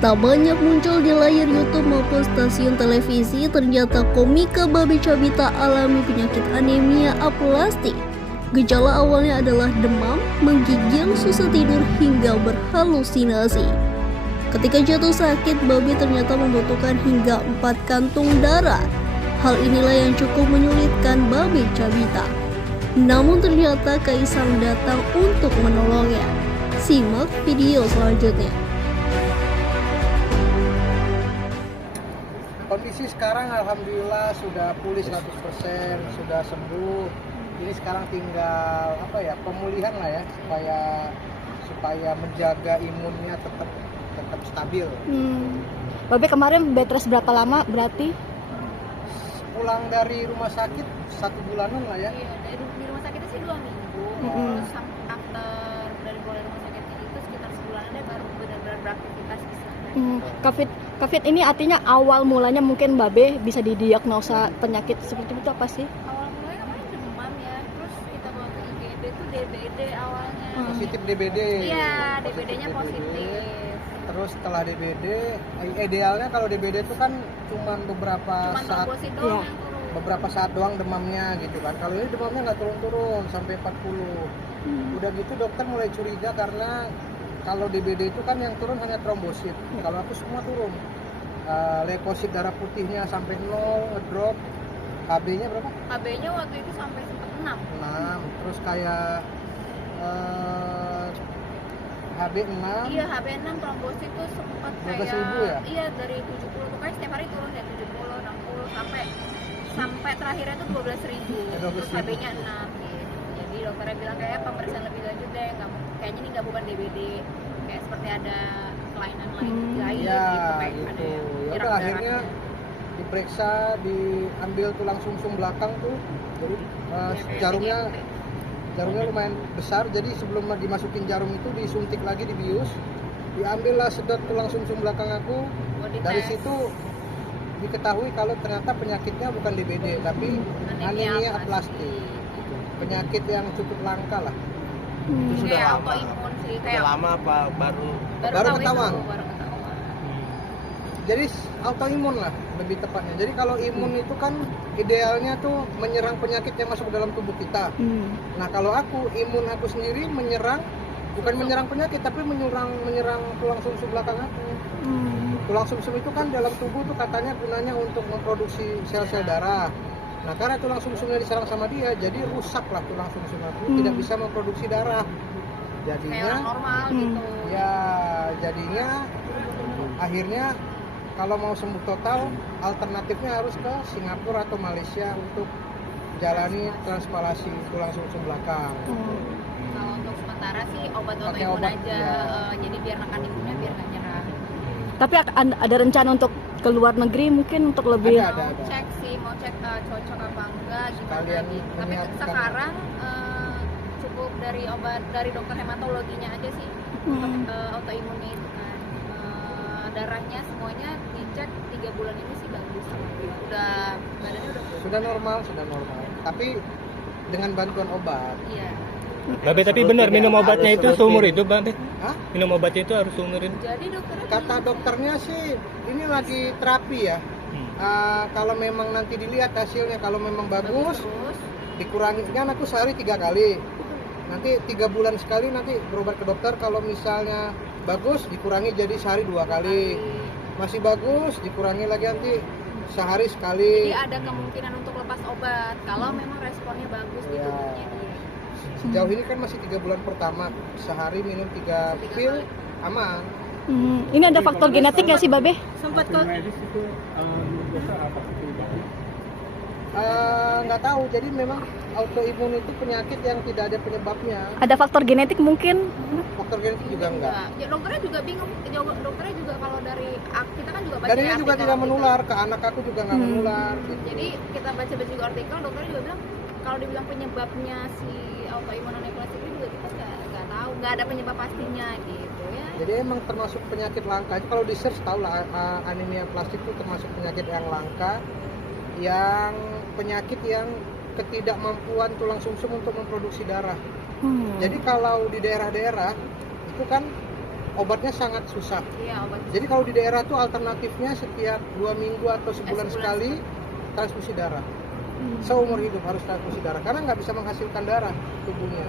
Tak banyak muncul di layar YouTube maupun stasiun televisi, ternyata komika Babe Cabita alami penyakit anemia aplastik. Gejala awalnya adalah demam, menggigil, susah tidur, hingga berhalusinasi. Ketika jatuh sakit, Babe ternyata membutuhkan hingga 4 kantung darah. Hal inilah yang cukup menyulitkan Babe Cabita. Namun ternyata Kaisang datang untuk menolongnya. Simak video selanjutnya. Kondisi sekarang alhamdulillah sudah pulih 100%, sudah sembuh. Ini sekarang tinggal pemulihan lah ya, supaya menjaga imunnya tetap stabil. Babe kemarin bed rest berapa lama berarti? Pulang dari rumah sakit 1 bulanan lah ya. Iya, di rumah sakitnya sih 2 minggu. Terus after dari mulai rumah sakit itu sekitar sebulanan deh baru benar-benar beraktivitas di sana. COVID ini artinya awal mulanya mungkin Babe bisa didiagnosa penyakit seperti itu apa sih? Awal mulanya namanya demam ya, terus kita bawa ke IGD itu DBD awalnya. Positif DBD. Iya, DBD-nya positif. Terus setelah DBD, idealnya kalau DBD itu kan cuman beberapa trombosit doang yang turun. Beberapa saat doang demamnya gitu kan. Kalau ini demamnya nggak turun-turun sampai 40. Udah gitu dokter mulai curiga karena kalau DBD itu kan yang turun hanya trombosit. Kalau aku semua turun. Leukosit darah putihnya sampai 0, ngedrop. KB-nya berapa? KB-nya waktu itu sampai sempat 6. Terus kayak HB 6. Iya, HB 6 trombosit tuh sempat kayak 12.000 ya? Iya, dari 70 tuh kayak setiap hari turun ya, 70, 60 sampai terakhirnya tuh 12.000. Terus HB-nya 6 gitu. Jadi dokternya bilang kayak pemeriksaan lebih lanjut deh, kayaknya ini nggak bukan DBD, kayak seperti ada kelainan lain Ya, kayak gitu. ada yang Ya jerak udah akhirnya darahnya. diperiksa, diambil tulang sumsum belakang tuh. Jadi jarumnya lumayan besar, jadi sebelum dimasukin jarum itu disuntik lagi, dibius, diambillah sedot tulang sumsum belakang aku. Dari situ diketahui kalau ternyata penyakitnya bukan DBD tapi anemia aplastik, penyakit yang cukup langka lah. Itu sudah lama. Sih, kayak lama apa baru ketahuan. Baru ketahuan. Jadi autoimun lah lebih tepatnya. Jadi kalau imun itu kan idealnya tuh menyerang penyakit yang masuk ke dalam tubuh kita. Nah kalau imun aku sendiri bukan menyerang penyakit tapi menyerang tulang sumsum belakang aku. Tulang sumsum itu kan dalam tubuh tuh katanya gunanya untuk memproduksi sel-sel darah. Nah karena tulang sumsumnya diserang sama dia, jadi rusaklah tulang sumsum aku, tidak bisa memproduksi darah. Jadinya kayak orang normal gitu. Ya jadinya akhirnya kalau mau sembuh total, alternatifnya harus ke Singapura atau Malaysia untuk jalani transplantasi tulang sumsum belakang. Kalau untuk sementara sih obat Pakai autoimun obat, aja, ya. jadi biar nekan imunnya biar nggak nyerah. Tapi ada rencana untuk ke luar negeri mungkin untuk lebih Ada. Mau cek cocok apa enggak gimana Sekalian gitu. Tapi menyiapkan. sekarang cukup dari obat dari dokter hematologinya aja sih untuk autoimunnya itu kan. Darahnya semuanya dicek 3 bulan ini sih bagus. Badannya Sudah normal. Tapi dengan bantuan obat. Iya. Babe tapi benar minum obatnya itu seumur hidup Babe? Hah? Minum obatnya itu harus seumur hidup? Jadi dokternya Kata dokternya sih ini lagi terapi ya. Kalau memang nanti dilihat hasilnya, kalau memang bagus, terus dikurangi. Kan aku sehari 3 kali. Nanti 3 bulan sekali nanti berobat ke dokter. Kalau misalnya bagus dikurangi jadi sehari 2 kali. Masih bagus dikurangi lagi nanti sehari sekali. jadi ada kemungkinan untuk lepas obat kalau memang responnya bagus di Ya. tubuhnya dia. Sejauh ini kan masih 3 bulan pertama, sehari minum 3 pil aman. ini ada faktor genetik nggak sih Babe? Sempat kok Nggak tahu, jadi memang autoimun itu penyakit yang tidak ada penyebabnya. Ada faktor genetik mungkin? Faktor genetik juga enggak. Ya, dokternya juga bingung. Dokternya juga kalau dari kita kan juga baca Dan ini juga artikel tidak gitu. menular, ke anak aku juga nggak menular. Gitu. Jadi kita baca juga artikel, dokternya juga bilang kalau dibilang penyebabnya si autoimun anaplastik ini juga kita nggak tahu, nggak ada penyebab pastinya gitu ya. Jadi emang termasuk penyakit langka. Kalau di search tahu lah, anemia plastik itu termasuk penyakit yang langka, yang penyakit yang ketidakmampuan tulang sumsum untuk memproduksi darah. Jadi kalau di daerah-daerah itu kan obatnya sangat susah. Iya, obat. Jadi kalau di daerah tuh alternatifnya setiap 2 minggu atau sebulan sekali transfusi darah. Seumur hidup harus transfusi darah karena nggak bisa menghasilkan darah tubuhnya.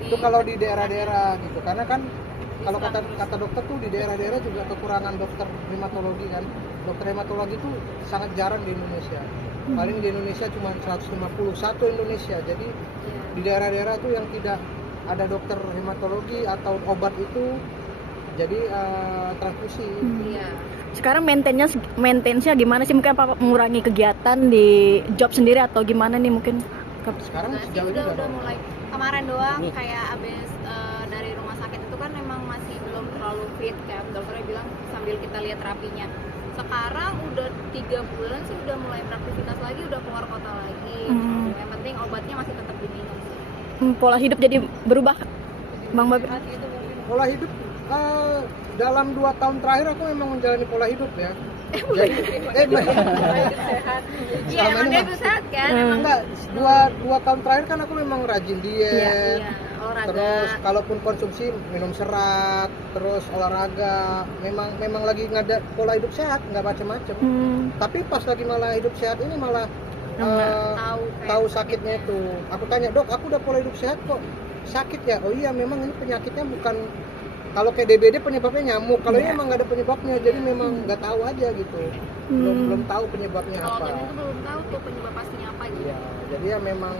Itu kalau di daerah-daerah gitu. Karena kan kalau kata dokter tuh di daerah-daerah juga kekurangan dokter hematologi kan. Dokter hematologi itu sangat jarang di Indonesia. Paling di Indonesia cuma 151 Indonesia. Jadi di daerah-daerah tuh yang tidak ada dokter hematologi atau obat itu jadi transfusi. Iya. Sekarang maintenance-nya gimana sih? Mungkin apa mengurangi kegiatan di job sendiri atau gimana nih mungkin? Sekarang Nah, sih sejauh ini udah mulai kemarin doang kayak abis dari rumah sakit itu kan memang masih belum terlalu fit kan, dokternya bilang sambil kita lihat terapinya. Sekarang udah 3 bulan sih udah mulai beraktivitas lagi, udah keluar kota lagi. Yang penting obatnya masih tetap diminum sih. Pola hidup jadi berubah, Bang Babe. pola hidup dalam 2 tahun terakhir aku memang menjalani pola hidup ya. Jadi Sehat. Iya, emang dia tuh sehat kan? Emang enggak, 2 tahun terakhir kan aku memang rajin diet. iya, olahraga. Terus kalaupun konsumsi minum serat, terus olahraga, memang lagi ngada pola hidup sehat, nggak macem-macem. Tapi pas lagi malah hidup sehat ini malah tahu sakitnya itu. Aku tanya, "Dok, aku udah pola hidup sehat kok sakit ya?" "Oh iya, memang ini penyakitnya bukan kalau kayak DBD penyebabnya nyamuk. Kalau ini memang nggak ada penyebabnya, jadi memang nggak tahu aja gitu. Belum tahu penyebabnya Kalau apa." kita itu belum tahu tuh penyebab pastinya apa gitu. Iya, jadi ya memang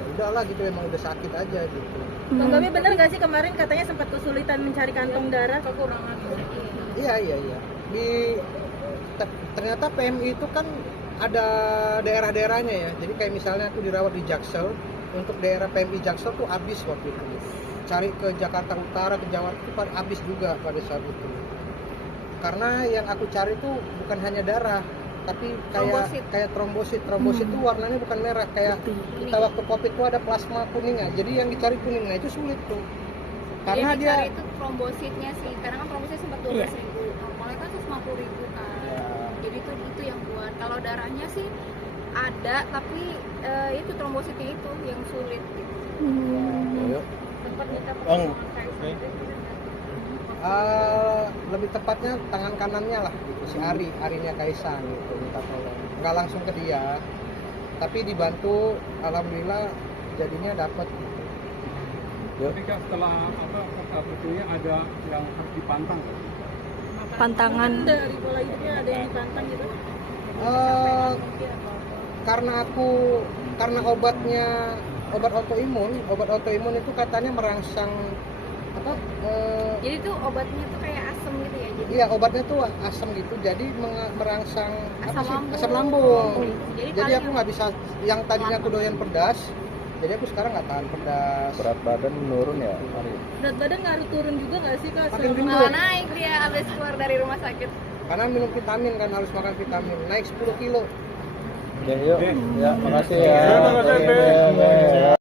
ya udahlah gitu, memang udah sakit aja gitu. Bang Babe bener nggak sih kemarin katanya sempat kesulitan mencari kantong darah? Kekurangan. Iya. Ternyata PMI itu kan ada daerah-daerahnya ya. Jadi kayak misalnya aku dirawat di Jaksel, untuk daerah PMI Jaksel tuh habis waktu itu. Cari ke Jakarta Utara, ke Jawa itu habis juga pada saat itu. Karena yang aku cari tuh bukan hanya darah, tapi kayak trombosit. Trombosit tuh warnanya bukan merah, kayak kita waktu Covid tuh ada plasma kuningnya. Jadi yang dicari kuningnya itu sulit tuh. Karena yang dia dicari itu trombositnya sih, karena kan trombositnya sempat 12.000, normalnya kan 150.000 kan. Jadi itu yang buat. Kalau darahnya sih ada, tapi itu trombositnya itu yang sulit gitu. Sempat minta pertolongan kayak lebih tepatnya tangan kanannya lah gitu, si Arinya Kaisang gitu, minta tolong. Nggak langsung ke dia, tapi dibantu, alhamdulillah jadinya dapat gitu. Ketika setelah sebetulnya ada yang harus dipantang. Pantangan Dari pola hidupnya ada yang dipantang gitu? Karena obat autoimun itu katanya merangsang apa? Jadi tuh obatnya tuh kayak asam gitu ya. Iya, obatnya tuh asam gitu, jadi merangsang asam lambung. Jadi aku nggak bisa, yang tadinya aku doyan pedas, jadi aku sekarang nggak tahan pedas. Berat badan menurun ya, Ari? Berat badan ngaruh turun juga nggak sih Kak? Makin gendut. Malah naik dia abis keluar dari rumah sakit. Karena minum vitamin kan, harus makan vitamin, naik 10 kilo. Oke, yuk. Ya, makasih ya. Terima kasih. Oke,